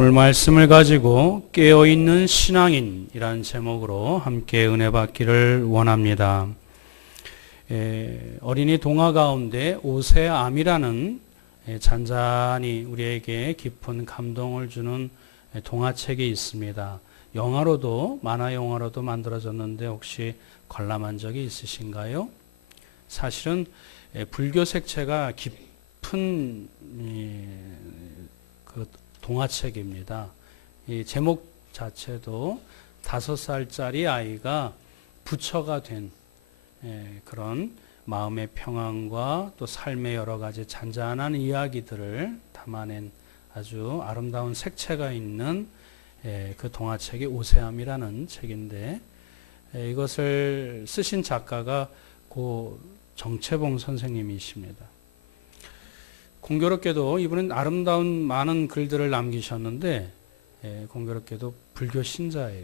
오늘 말씀을 가지고 깨어있는 신앙인이라는 제목으로 함께 은혜 받기를 원합니다. 어린이 동화 가운데 오세암이라는 잔잔히 우리에게 깊은 감동을 주는 동화책이 있습니다. 영화로도 만화 영화로도 만들어졌는데 혹시 관람한 적이 있으신가요? 사실은 불교 색채가 깊은 그 동화책입니다. 이 제목 자체도 5살짜리 아이가 부처가 된 그런 마음의 평안과 또 삶의 여러 가지 잔잔한 이야기들을 담아낸 아주 아름다운 색채가 있는 그 동화책이 오세암이라는 책인데, 이것을 쓰신 작가가 고 정채봉 선생님이십니다. 공교롭게도 이분은 아름다운 많은 글들을 남기셨는데 공교롭게도 불교 신자예요.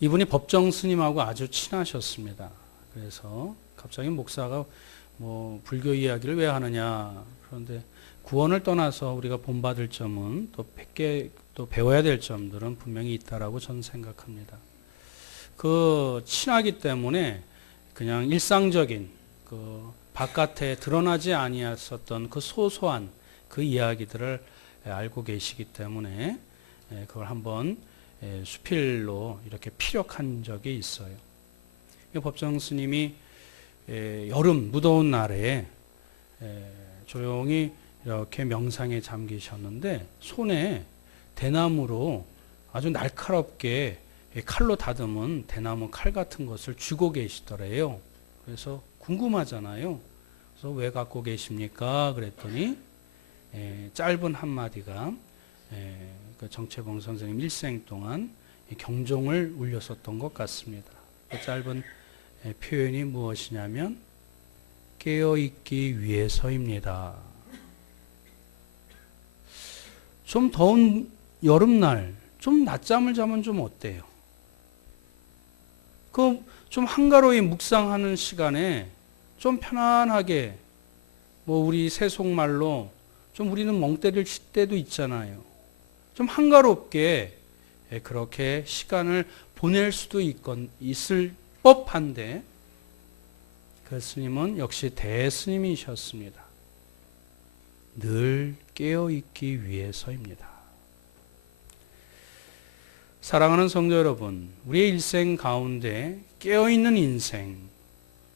이분이 법정 스님하고 아주 친하셨습니다. 그래서 갑자기 목사가 불교 이야기를 왜 하느냐, 그런데 구원을 떠나서 우리가 본받을 점은 또 배워야 될 점들은 분명히 있다라고 저는 생각합니다. 그 친하기 때문에 그냥 일상적인 바깥에 드러나지 아니었었던 그 소소한 그 이야기들을 알고 계시기 때문에 그걸 한번 수필로 이렇게 피력한 적이 있어요. 법정 스님이 여름 무더운 날에 조용히 이렇게 명상에 잠기셨는데 손에 대나무로 아주 날카롭게 칼로 다듬은 대나무 칼 같은 것을 쥐고 계시더래요. 그래서 궁금하잖아요. 그래서 왜 갖고 계십니까? 그랬더니 짧은 한마디가 그 정채봉 선생님 일생 동안 경종을 울렸었던 것 같습니다. 그 짧은 표현이 무엇이냐면 깨어있기 위해서입니다. 좀 더운 여름날 좀 낮잠을 자면 좀 어때요? 좀 한가로이 묵상하는 시간에 좀 편안하게 우리 세속말로 좀 우리는 멍 때릴 때도 있잖아요. 좀 한가롭게 그렇게 시간을 보낼 수도 있을 법한데 그 스님은 역시 대스님이셨습니다. 늘 깨어있기 위해서입니다. 사랑하는 성도 여러분, 우리의 일생 가운데 깨어있는 인생,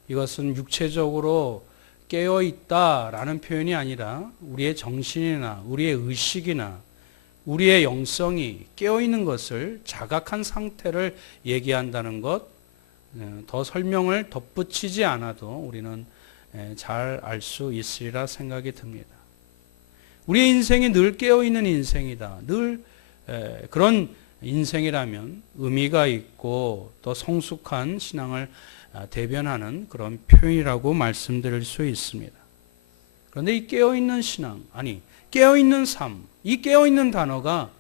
이것은 육체적으로 깨어있다라는 표현이 아니라 우리의 정신이나 우리의 의식이나 우리의 영성이 깨어있는 것을 자각한 상태를 얘기한다는 것, 더 설명을 덧붙이지 않아도 우리는 잘 알 수 있으리라 생각이 듭니다. 우리의 인생이 늘 깨어있는 인생이다. 늘 그런 인생이라면 의미가 있고 또 성숙한 신앙을 대변하는 그런 표현이라고 말씀드릴 수 있습니다. 그런데 이 깨어있는 신앙, 깨어있는 삶, 이 깨어있는 단어가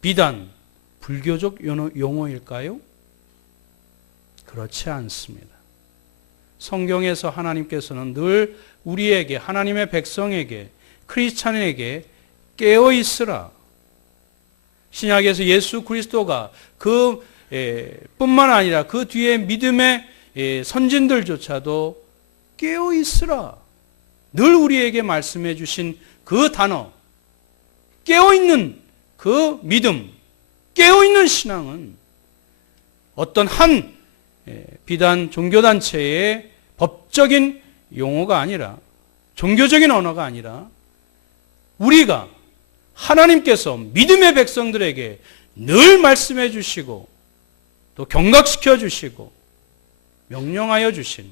비단 불교적 용어일까요? 그렇지 않습니다. 성경에서 하나님께서는 늘 우리에게, 하나님의 백성에게, 크리스찬에게 깨어있으라. 신약에서 예수 그리스도가 뿐만 아니라 그 뒤에 믿음의 선진들조차도 깨어있으라. 늘 우리에게 말씀해 주신 그 단어, 깨어있는 그 믿음, 깨어있는 신앙은 어떤 한 비단 종교단체의 법적인 용어가 아니라, 종교적인 언어가 아니라 우리가 하나님께서 믿음의 백성들에게 늘 말씀해 주시고 또 경각시켜 주시고 명령하여 주신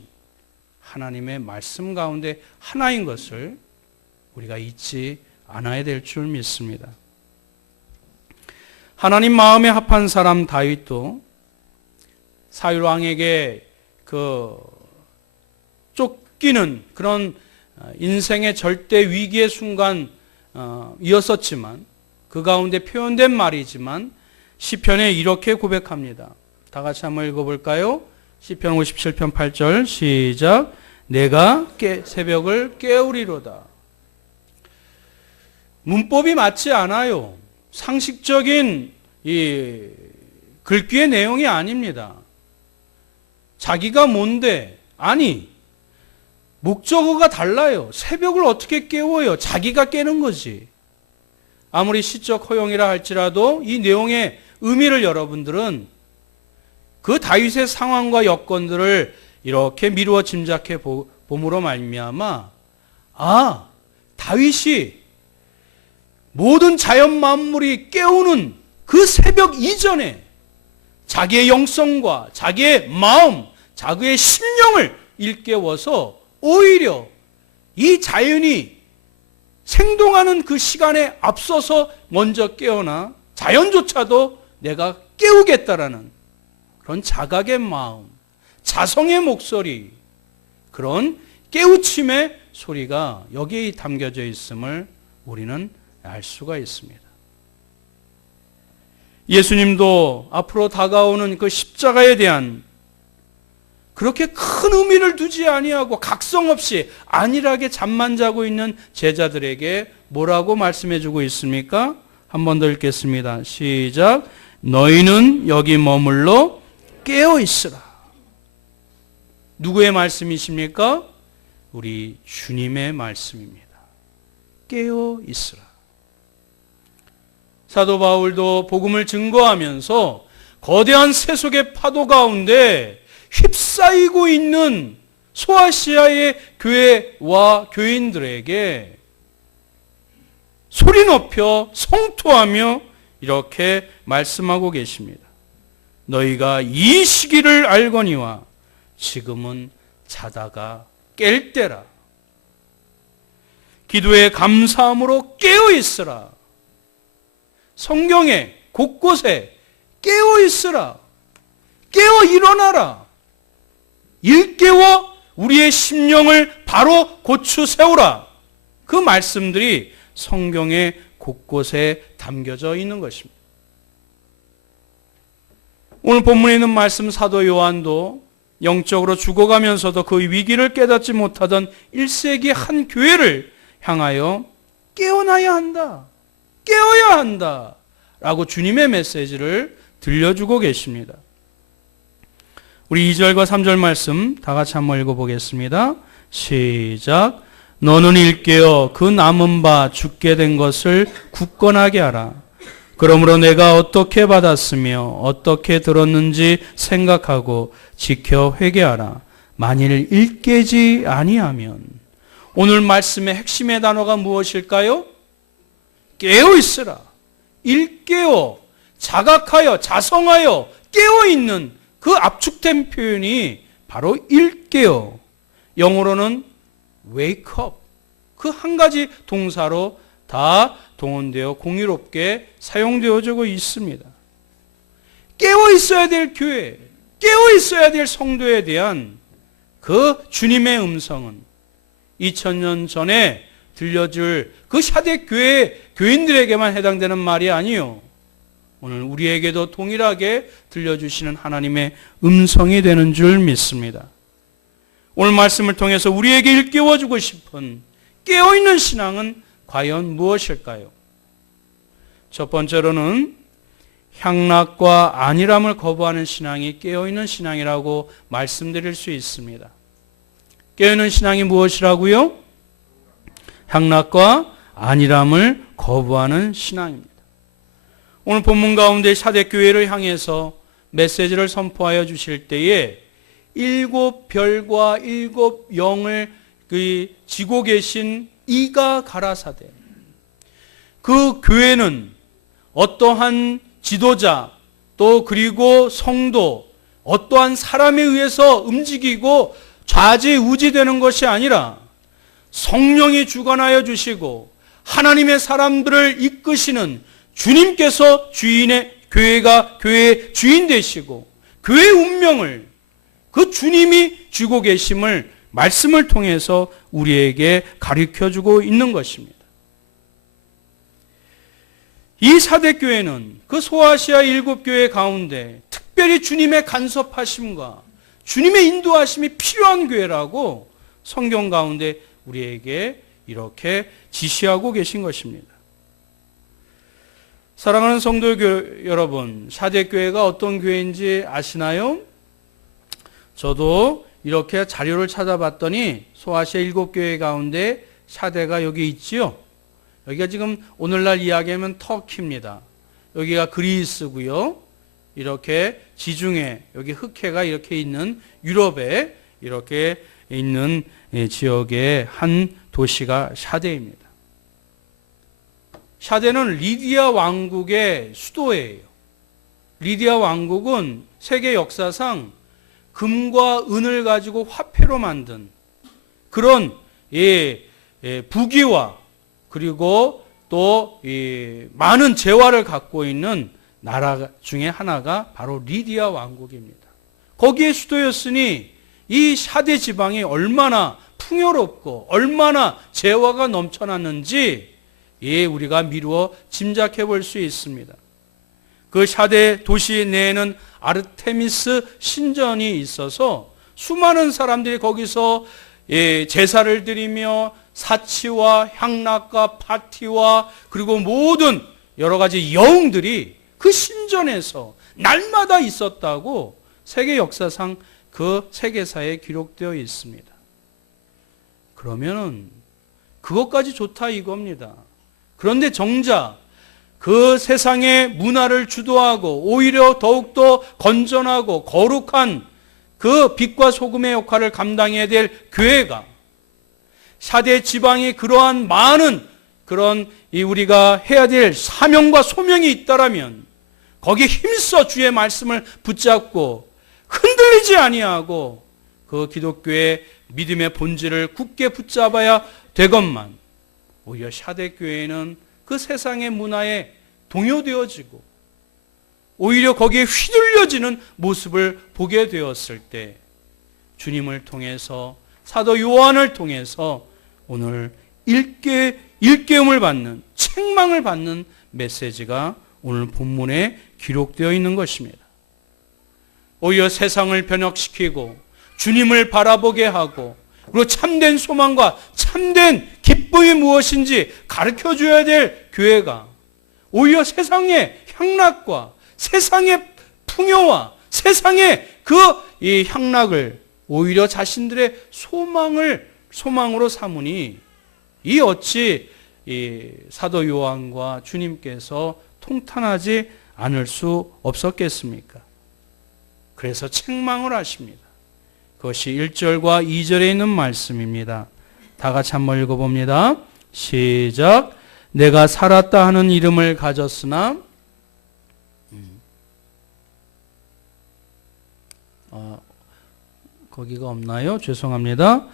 하나님의 말씀 가운데 하나인 것을 우리가 잊지 않아야 될 줄 믿습니다. 하나님 마음에 합한 사람 다윗도 사울 왕에게 쫓기는 그런 인생의 절대 위기의 순간 이었었지만 그 가운데 표현된 말이지만 시편에 이렇게 고백합니다. 다 같이 한번 읽어볼까요? 시편 57편 8절 시작. 내가 새벽을 깨우리로다. 문법이 맞지 않아요. 상식적인 이 글귀의 내용이 아닙니다. 자기가 뭔데? 아니, 목적어가 달라요. 새벽을 어떻게 깨워요? 자기가 깨는 거지. 아무리 시적 허용이라 할지라도 이 내용의 의미를 여러분들은 그 다윗의 상황과 여건들을 이렇게 미루어 짐작해 봄으로 말미암아 다윗이 모든 자연 만물이 깨우는 그 새벽 이전에 자기의 영성과 자기의 마음, 자기의 심령을 일깨워서 오히려 이 자연이 생동하는 그 시간에 앞서서 먼저 깨어나 자연조차도 내가 깨우겠다라는 그런 자각의 마음, 자성의 목소리, 그런 깨우침의 소리가 여기에 담겨져 있음을 우리는 알 수가 있습니다. 예수님도 앞으로 다가오는 그 십자가에 대한 그렇게 큰 의미를 두지 아니하고 각성 없이 안일하게 잠만 자고 있는 제자들에게 뭐라고 말씀해 주고 있습니까? 한 번 더 읽겠습니다. 시작. 너희는 여기 머물러 깨어 있으라. 누구의 말씀이십니까? 우리 주님의 말씀입니다. 깨어 있으라. 사도 바울도 복음을 증거하면서 거대한 세속의 파도 가운데 휩싸이고 있는 소아시아의 교회와 교인들에게 소리 높여 성토하며 이렇게 말씀하고 계십니다. 너희가 이 시기를 알거니와 지금은 자다가 깰 때라. 기도에 감사함으로 깨어 있으라. 성경에 곳곳에 깨어 있으라. 깨어 일어나라. 일깨워 우리의 심령을 바로 고추 세우라. 그 말씀들이 성경의 곳곳에 담겨져 있는 것입니다. 오늘 본문에 있는 말씀 사도 요한도 영적으로 죽어가면서도 그 위기를 깨닫지 못하던 1세기 한 교회를 향하여 깨어나야 한다. 깨어야 한다. 라고 주님의 메시지를 들려주고 계십니다. 우리 2절과 3절 말씀 다 같이 한번 읽어보겠습니다. 시작. 너는 일깨어 그 남은 바 죽게 된 것을 굳건하게 하라. 그러므로 내가 어떻게 받았으며 어떻게 들었는지 생각하고 지켜 회개하라. 만일 일깨지 아니하면. 오늘 말씀의 핵심의 단어가 무엇일까요? 깨어 있으라. 일깨어, 자각하여, 자성하여 깨어있는 그 압축된 표현이 바로 일깨어. 영어로는 wake up. 그 한 가지 동사로 다 동원되어 공유롭게 사용되어지고 있습니다. 깨어 있어야 될 교회, 깨어 있어야 될 성도에 대한 그 주님의 음성은 2000년 전에 들려줄 그 샤뎃 교회 교인들에게만 해당되는 말이 아니요. 오늘 우리에게도 동일하게 들려주시는 하나님의 음성이 되는 줄 믿습니다. 오늘 말씀을 통해서 우리에게 일깨워주고 싶은 깨어있는 신앙은 과연 무엇일까요? 첫 번째로는 향락과 안일함을 거부하는 신앙이 깨어있는 신앙이라고 말씀드릴 수 있습니다. 깨어있는 신앙이 무엇이라고요? 향락과 안일함을 거부하는 신앙입니다. 오늘 본문 가운데 샤뎃 교회를 향해서 메시지를 선포하여 주실 때에 7별과 7영을 지고 계신 이가 가라사대, 그 교회는 어떠한 지도자 또 그리고 성도, 어떠한 사람에 의해서 움직이고 좌지우지되는 것이 아니라 성령이 주관하여 주시고 하나님의 사람들을 이끄시는 주님께서 주인의 교회가 교회의 주인 되시고 교회의 운명을 그 주님이 쥐고 계심을 말씀을 통해서 우리에게 가르쳐주고 있는 것입니다. 이 사대교회는 그 소아시아 7교회 가운데 특별히 주님의 간섭하심과 주님의 인도하심이 필요한 교회라고 성경 가운데 우리에게 이렇게 지시하고 계신 것입니다. 사랑하는 성도 여러분, 샤대교회가 어떤 교회인지 아시나요? 저도 이렇게 자료를 찾아봤더니 소아시아 7교회 가운데 샤대가 여기 있지요. 여기가 지금 오늘날 이야기하면 터키입니다. 여기가 그리스고요. 이렇게 지중해, 여기 흑해가 이렇게 있는 유럽에 이렇게 있는 지역의 한 도시가 샤대입니다. 샤대는 리디아 왕국의 수도예요. 리디아 왕국은 세계 역사상 금과 은을 가지고 화폐로 만든 그런 부귀와 그리고 또 많은 재화를 갖고 있는 나라 중에 하나가 바로 리디아 왕국입니다. 거기에 수도였으니 이 샤대 지방이 얼마나 풍요롭고 얼마나 재화가 넘쳐났는지 우리가 미루어 짐작해 볼 수 있습니다. 그 샤대 도시 내에는 아르테미스 신전이 있어서 수많은 사람들이 거기서 제사를 드리며 사치와 향락과 파티와 그리고 모든 여러 가지 여흥들이 그 신전에서 날마다 있었다고 세계 역사상 그 세계사에 기록되어 있습니다. 그러면은 그것까지 좋다 이겁니다. 그런데 정작 그 세상의 문화를 주도하고 오히려 더욱더 건전하고 거룩한 그 빛과 소금의 역할을 감당해야 될 교회가 샤대 지방이 그러한 많은 그런 우리가 해야 될 사명과 소명이 있다라면 거기에 힘써 주의 말씀을 붙잡고 흔들리지 아니하고 그 기독교의 믿음의 본질을 굳게 붙잡아야 되건만 오히려 샤대 교회는 그 세상의 문화에 동요되어지고 오히려 거기에 휘둘려지는 모습을 보게 되었을 때 주님을 통해서 사도 요한을 통해서 오늘 일깨움을 받는 책망을 받는 메시지가 오늘 본문에 기록되어 있는 것입니다. 오히려 세상을 변혁시키고 주님을 바라보게 하고 그리고 참된 소망과 참된 기쁨이 무엇인지 가르쳐줘야 될 교회가 오히려 세상의 향락과 세상의 풍요와 세상의 이 향락을 오히려 자신들의 소망으로 삼으니 이 어찌 이 사도 요한과 주님께서 통탄하지 않을 수 없었겠습니까? 그래서 책망을 하십니다. 그것이 1절과 2절에 있는 말씀입니다. 다 같이 한번 읽어봅니다. 시작. 내가 살았다 하는 이름을 가졌으나 거기가 없나요? 죄송합니다.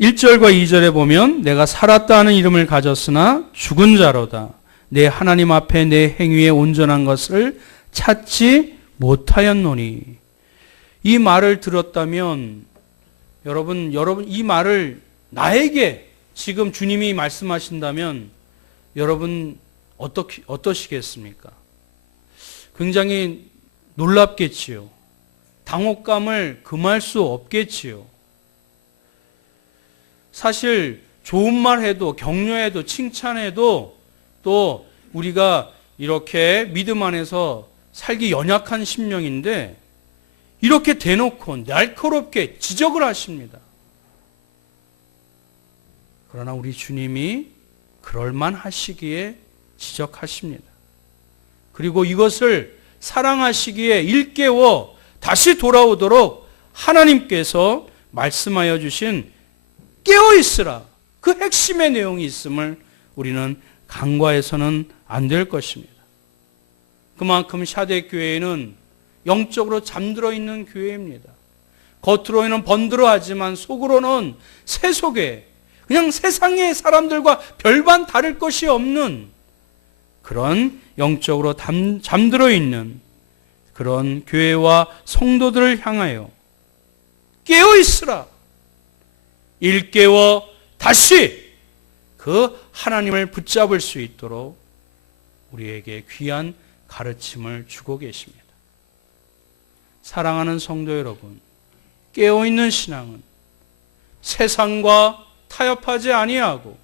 1절과 2절에 보면 내가 살았다 하는 이름을 가졌으나 죽은 자로다. 내 하나님 앞에 내 행위에 온전한 것을 찾지 못하였노니. 이 말을 들었다면 여러분 이 말을 나에게 지금 주님이 말씀하신다면 여러분 어떠시겠습니까? 굉장히 놀랍겠지요. 당혹감을 금할 수 없겠지요. 사실 좋은 말 해도 격려해도 칭찬해도 또 우리가 이렇게 믿음 안에서 살기 연약한 심령인데 이렇게 대놓고 날카롭게 지적을 하십니다. 그러나 우리 주님이 그럴만 하시기에 지적하십니다. 그리고 이것을 사랑하시기에 일깨워 다시 돌아오도록 하나님께서 말씀하여 주신 깨어있으라 그 핵심의 내용이 있음을 우리는 간과해서는 안 될 것입니다. 그만큼 샤대 교회는 영적으로 잠들어 있는 교회입니다. 겉으로는 번들어하지만 속으로는 세속에 그냥 세상의 사람들과 별반 다를 것이 없는 그런 영적으로 잠들어 있는 그런 교회와 성도들을 향하여 깨어있으라. 일깨워 다시 그 하나님을 붙잡을 수 있도록 우리에게 귀한 가르침을 주고 계십니다. 사랑하는 성도 여러분, 깨어있는 신앙은 세상과 타협하지 아니하고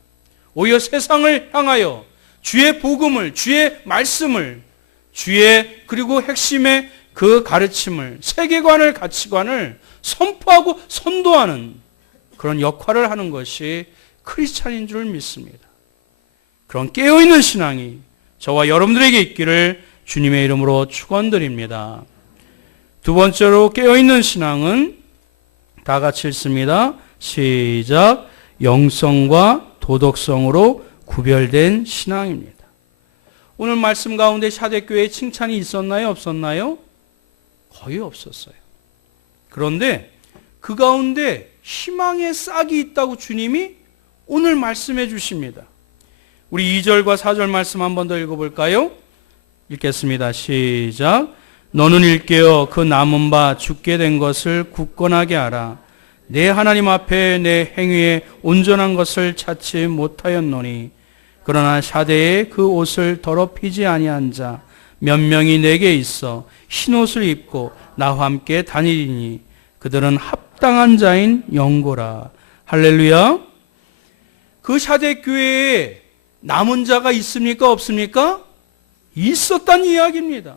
오히려 세상을 향하여 주의 복음을, 주의 말씀을, 주의 그리고 핵심의 그 가르침을, 세계관을, 가치관을 선포하고 선도하는 그런 역할을 하는 것이 크리스찬인 줄 믿습니다. 그런 깨어있는 신앙이 저와 여러분들에게 있기를 주님의 이름으로 축원드립니다. 두 번째로 깨어있는 신앙은 다 같이 읽습니다. 시작. 영성과 도덕성으로 구별된 신앙입니다. 오늘 말씀 가운데 샤댓교회에 칭찬이 있었나요? 없었나요? 거의 없었어요. 그런데 그 가운데 희망의 싹이 있다고 주님이 오늘 말씀해 주십니다. 우리 2절과 4절 말씀 한 번 더 읽어볼까요? 읽겠습니다. 시작. 너는 일깨어 그 남은 바 죽게 된 것을 굳건하게 하라. 내 하나님 앞에 내 행위에 온전한 것을 찾지 못하였노니 그러나 샤대에 그 옷을 더럽히지 아니한 자 몇 명이 내게 있어 흰옷을 입고 나와 함께 다니리니 그들은 합당한 자인 영고라. 할렐루야. 그 샤대 교회에 남은 자가 있습니까? 없습니까? 있었다는 이야기입니다.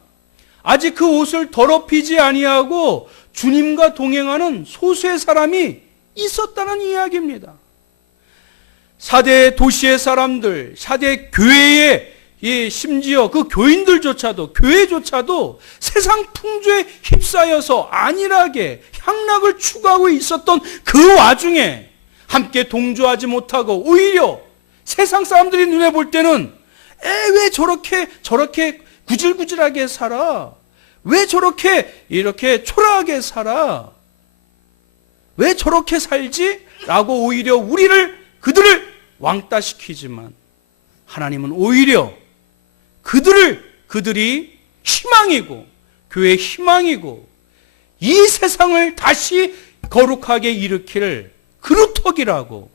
아직 그 옷을 더럽히지 아니하고 주님과 동행하는 소수의 사람이 있었다는 이야기입니다. 샤대 도시의 사람들, 샤대 교회의 심지어 그 교인들조차도, 교회조차도 세상 풍조에 휩싸여서 안일하게 향락을 추구하고 있었던 그 와중에 함께 동조하지 못하고 오히려 세상 사람들이 눈에 볼 때는 왜 저렇게 구질구질하게 살아? 왜 저렇게 이렇게 초라하게 살아? 왜 저렇게 살지? 라고 오히려 그들을 왕따시키지만 하나님은 오히려 그들이 희망이고 교회의 희망이고 이 세상을 다시 거룩하게 일으킬 그루터기라고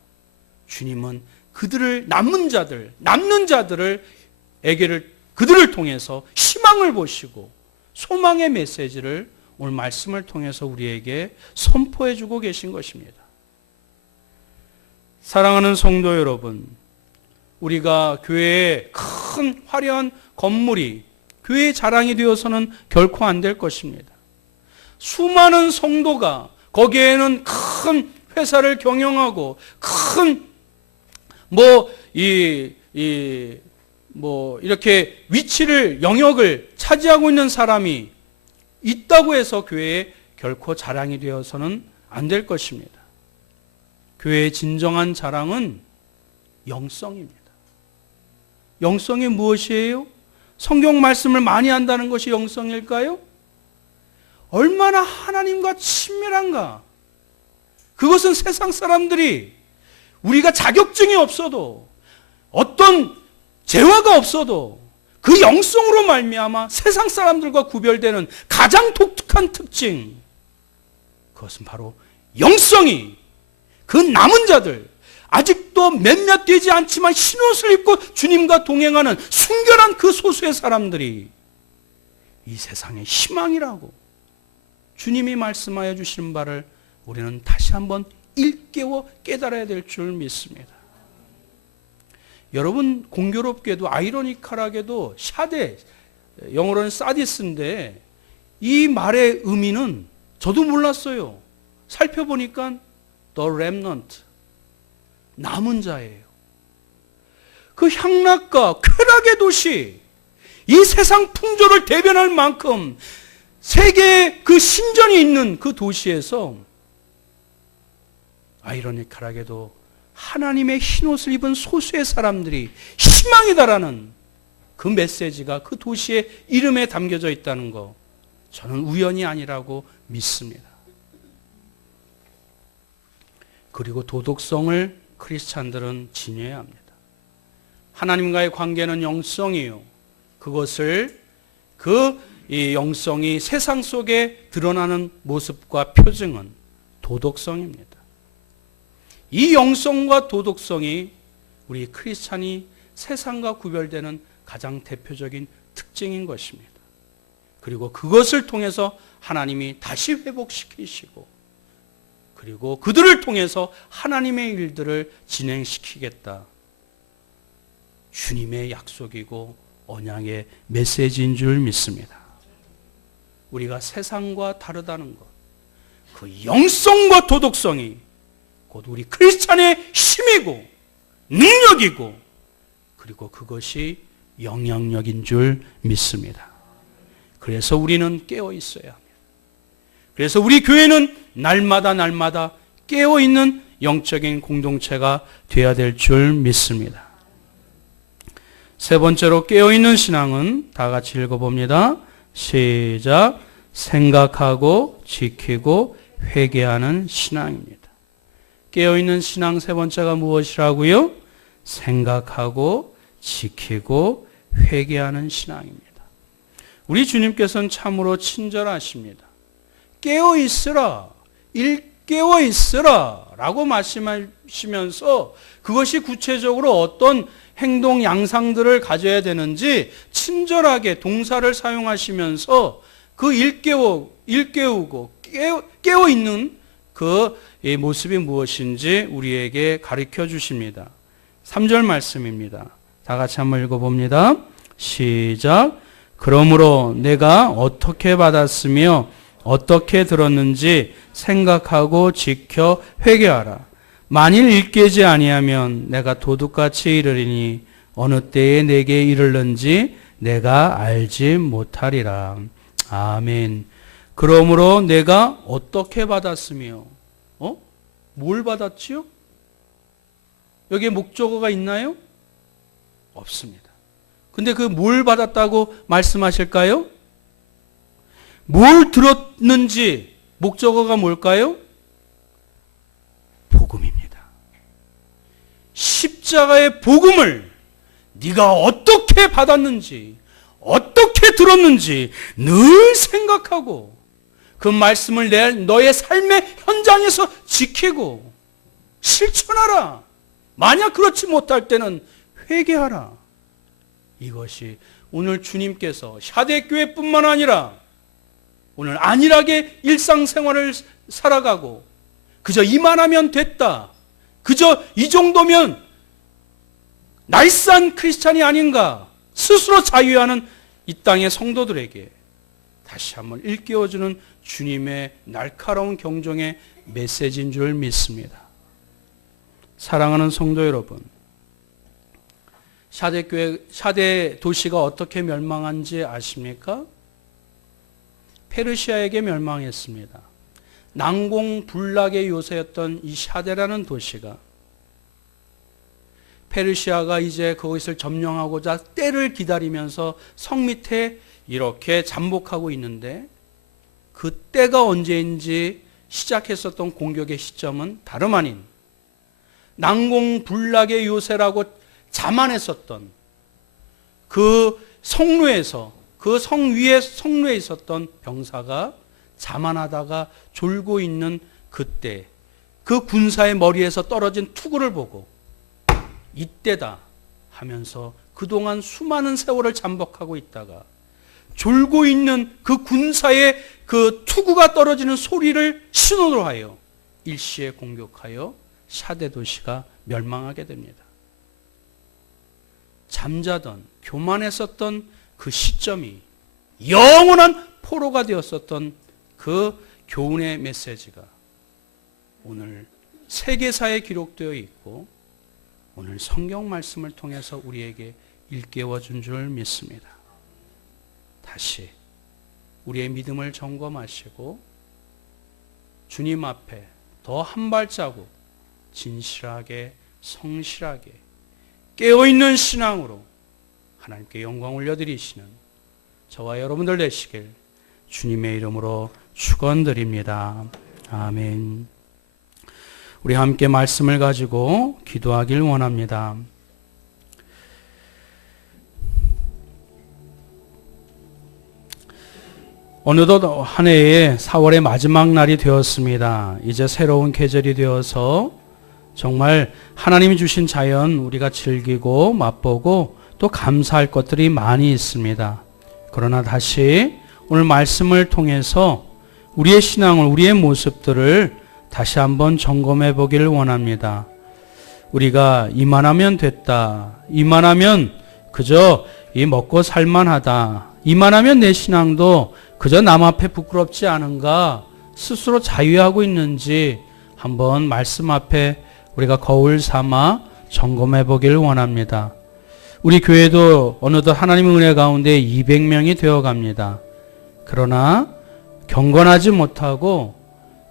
주님은 그들을 남는 자들을 그들을 통해서 희망을 보시고 소망의 메시지를 오늘 말씀을 통해서 우리에게 선포해 주고 계신 것입니다. 사랑하는 성도 여러분, 우리가 교회에 큰 화려한 건물이 교회의 자랑이 되어서는 결코 안 될 것입니다. 수많은 성도가 거기에는 큰 회사를 경영하고 큰 이렇게 영역을 차지하고 있는 사람이 있다고 해서 교회에 결코 자랑이 되어서는 안 될 것입니다. 교회의 진정한 자랑은 영성입니다. 영성이 무엇이에요? 성경 말씀을 많이 한다는 것이 영성일까요? 얼마나 하나님과 친밀한가? 그것은 세상 사람들이 우리가 자격증이 없어도 어떤 재화가 없어도 그 영성으로 말미암아 세상 사람들과 구별되는 가장 독특한 특징, 그것은 바로 영성이 그 남은 자들, 아직도 몇몇 되지 않지만 흰옷을 입고 주님과 동행하는 순결한 그 소수의 사람들이 이 세상의 희망이라고 주님이 말씀하여 주시는 바를 우리는 다시 한번 일깨워 깨달아야 될 줄 믿습니다. 여러분, 공교롭게도 아이러니컬하게도 샤데, 영어로는 사디스인데 이 말의 의미는 저도 몰랐어요. 살펴보니까 the remnant, 남은 자예요. 그 향락과 쾌락의 도시, 이 세상 풍조를 대변할 만큼 세계의 그 신전이 있는 그 도시에서 아이러니컬하게도 하나님의 흰옷을 입은 소수의 사람들이 희망이다라는 그 메시지가 그 도시의 이름에 담겨져 있다는 거, 저는 우연이 아니라고 믿습니다. 그리고 도덕성을 크리스찬들은 지녀야 합니다. 하나님과의 관계는 영성이요. 그것을 이 영성이 세상 속에 드러나는 모습과 표징은 도덕성입니다. 이 영성과 도덕성이 우리 크리스찬이 세상과 구별되는 가장 대표적인 특징인 것입니다. 그리고 그것을 통해서 하나님이 다시 회복시키시고 그리고 그들을 통해서 하나님의 일들을 진행시키겠다. 주님의 약속이고 언약의 메시지인 줄 믿습니다. 우리가 세상과 다르다는 것, 그 영성과 도덕성이 곧 우리 크리스찬의 힘이고 능력이고, 그리고 그것이 영향력인 줄 믿습니다. 그래서 우리는 깨어 있어야 합니다. 그래서 우리 교회는 날마다 깨어 있는 영적인 공동체가 되어야 될 줄 믿습니다. 세 번째로 깨어 있는 신앙은 다 같이 읽어봅니다. 시작. 생각하고 지키고 회개하는 신앙입니다. 깨어 있는 신앙 세 번째가 무엇이라고요? 생각하고 지키고 회개하는 신앙입니다. 우리 주님께서는 참으로 친절하십니다. 깨어 있으라, 일깨어 있으라 라고 말씀하시면서 그것이 구체적으로 어떤 행동 양상들을 가져야 되는지 친절하게 동사를 사용하시면서 그 일깨우고 깨어 있는 그 모습이 무엇인지 우리에게 가르쳐 주십니다. 3절 말씀입니다. 다 같이 한번 읽어봅니다. 시작. 그러므로 내가 어떻게 받았으며 어떻게 들었는지 생각하고 지켜 회개하라. 만일 일깨지 아니하면 내가 도둑같이 이르리니 어느 때에 내게 이르는지 내가 알지 못하리라. 아멘. 그러므로 내가 어떻게 받았으며 뭘 받았지요? 여기에 목적어가 있나요? 없습니다. 근데 그 뭘 받았다고 말씀하실까요? 뭘 들었는지 목적어가 뭘까요? 복음입니다. 십자가의 복음을 네가 어떻게 받았는지, 어떻게 들었는지 늘 생각하고 그 말씀을 너의 삶의 현장에서 지키고 실천하라. 만약 그렇지 못할 때는 회개하라. 이것이 오늘 주님께서 샤대교회뿐만 아니라 오늘 안일하게 일상생활을 살아가고 그저 이만하면 됐다, 그저 이 정도면 나이스한 크리스찬이 아닌가 스스로 자유하는 이 땅의 성도들에게 다시 한번 일깨워주는 주님의 날카로운 경종의 메시지인 줄 믿습니다. 사랑하는 성도 여러분, 샤대 도시가 어떻게 멸망한지 아십니까? 페르시아에게 멸망했습니다. 난공불락의 요새였던 이 샤대라는 도시가 페르시아가 이제 그것을 점령하고자 때를 기다리면서 성 밑에 이렇게 잠복하고 있는데, 그 때가 언제인지 시작했었던 공격의 시점은 다름 아닌 난공불락의 요새라고 자만했었던 그 성루에서, 그 성 위에 성루에 있었던 병사가 자만하다가 졸고 있는 그때 그 군사의 머리에서 떨어진 투구를 보고 이때다 하면서 그동안 수많은 세월을 잠복하고 있다가 졸고 있는 그 군사의 그 투구가 떨어지는 소리를 신호로 하여 일시에 공격하여 샤대 도시가 멸망하게 됩니다. 잠자던 교만했었던 그 시점이 영원한 포로가 되었었던 그 교훈의 메시지가 오늘 세계사에 기록되어 있고 오늘 성경 말씀을 통해서 우리에게 일깨워준 줄 믿습니다. 다시 우리의 믿음을 점검하시고 주님 앞에 더 한 발자국 진실하게 성실하게 깨어있는 신앙으로 하나님께 영광 올려드리시는 저와 여러분들 되시길 주님의 이름으로 축원드립니다. 아멘. 우리 함께 말씀을 가지고 기도하길 원합니다. 어느덧 한 해의 4월의 마지막 날이 되었습니다. 이제 새로운 계절이 되어서 정말 하나님이 주신 자연 우리가 즐기고 맛보고 또 감사할 것들이 많이 있습니다. 그러나 다시 오늘 말씀을 통해서 우리의 신앙을, 우리의 모습들을 다시 한번 점검해 보기를 원합니다. 우리가 이만하면 됐다. 이만하면 그저 이 먹고 살만하다. 이만하면 내 신앙도 그저 남 앞에 부끄럽지 않은가 스스로 자유하고 있는지 한번 말씀 앞에 우리가 거울 삼아 점검해 보기를 원합니다. 우리 교회도 어느덧 하나님의 은혜 가운데 200명이 되어갑니다. 그러나 경건하지 못하고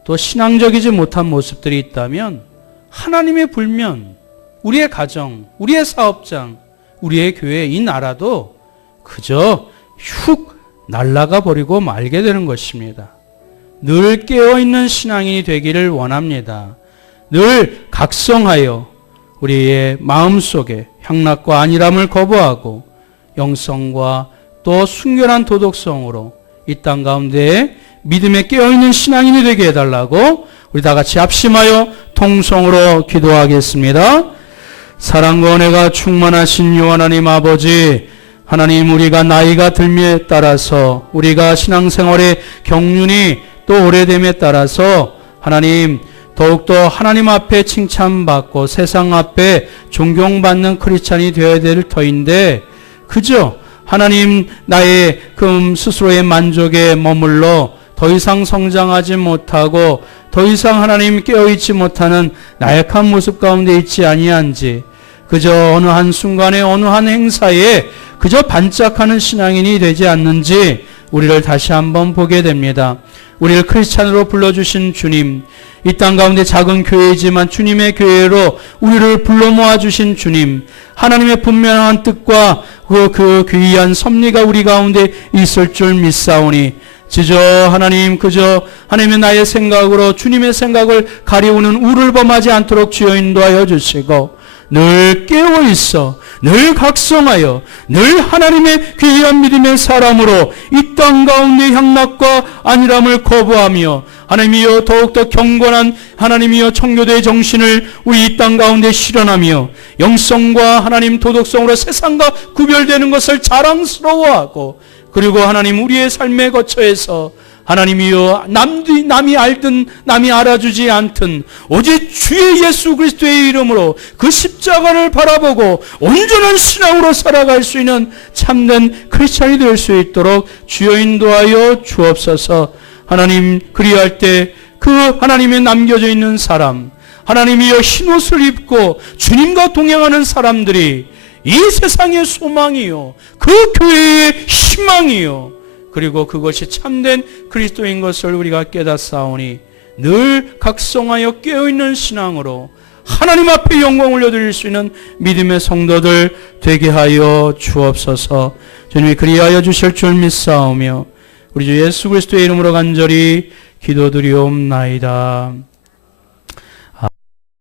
또 신앙적이지 못한 모습들이 있다면 하나님의 불면 우리의 가정, 우리의 사업장, 우리의 교회, 이 나라도 그저 휙 날아가 버리고 말게 되는 것입니다. 늘 깨어있는 신앙인이 되기를 원합니다. 늘 각성하여 우리의 마음속에 향락과 안일함을 거부하고 영성과 또 순결한 도덕성으로 이 땅 가운데 믿음에 깨어있는 신앙인이 되게 해달라고 우리 다 같이 합심하여 통성으로 기도하겠습니다. 사랑과 은혜가 충만하신 유 하나님 아버지, 하나님, 우리가 나이가 들미에 따라서 우리가 신앙생활의 경륜이 또 오래됨에 따라서 하나님 더욱더 하나님 앞에 칭찬받고 세상 앞에 존경받는 크리스찬이 되어야 될 터인데 그저 하나님 나의 스스로의 만족에 머물러 더 이상 성장하지 못하고 더 이상 하나님 깨어있지 못하는 나약한 모습 가운데 있지 아니한지 그저 어느 한 순간에 어느 한 행사에 그저 반짝하는 신앙인이 되지 않는지 우리를 다시 한번 보게 됩니다. 우리를 크리스찬으로 불러주신 주님, 이 땅 가운데 작은 교회이지만 주님의 교회로 우리를 불러 모아주신 주님, 하나님의 분명한 뜻과 그 귀한 섭리가 우리 가운데 있을 줄 믿사오니 그저 하나님, 그저 하나님의 나의 생각으로 주님의 생각을 가리우는 우를 범하지 않도록 주여 인도하여 주시고 늘 깨어있어 늘 각성하여 늘 하나님의 귀한 믿음의 사람으로 이 땅 가운데 향락과 안일함을 거부하며 하나님이여 더욱더 경건한 하나님이여 청교도의 정신을 우리 이 땅 가운데 실현하며 영성과 하나님 도덕성으로 세상과 구별되는 것을 자랑스러워하고 그리고 하나님 우리의 삶의 거처에서 하나님이여 남이 알든 남이 알아주지 않든 오직 주의 예수 그리스도의 이름으로 그 십자가를 바라보고 온전한 신앙으로 살아갈 수 있는 참된 크리스찬이 될 수 있도록 주여 인도하여 주옵소서. 하나님, 그리할 때 그 하나님의 남겨져 있는 사람, 하나님이여 흰옷을 입고 주님과 동행하는 사람들이 이 세상의 소망이요 그 교회의 희망이요 그리고 그것이 참된 그리스도인 것을 우리가 깨닫사오니 늘 각성하여 깨어있는 신앙으로 하나님 앞에 영광을 올려드릴 수 있는 믿음의 성도들 되게 하여 주옵소서. 주님이 그리하여 주실 줄 믿사오며 우리 주 예수 그리스도의 이름으로 간절히 기도드리옵나이다.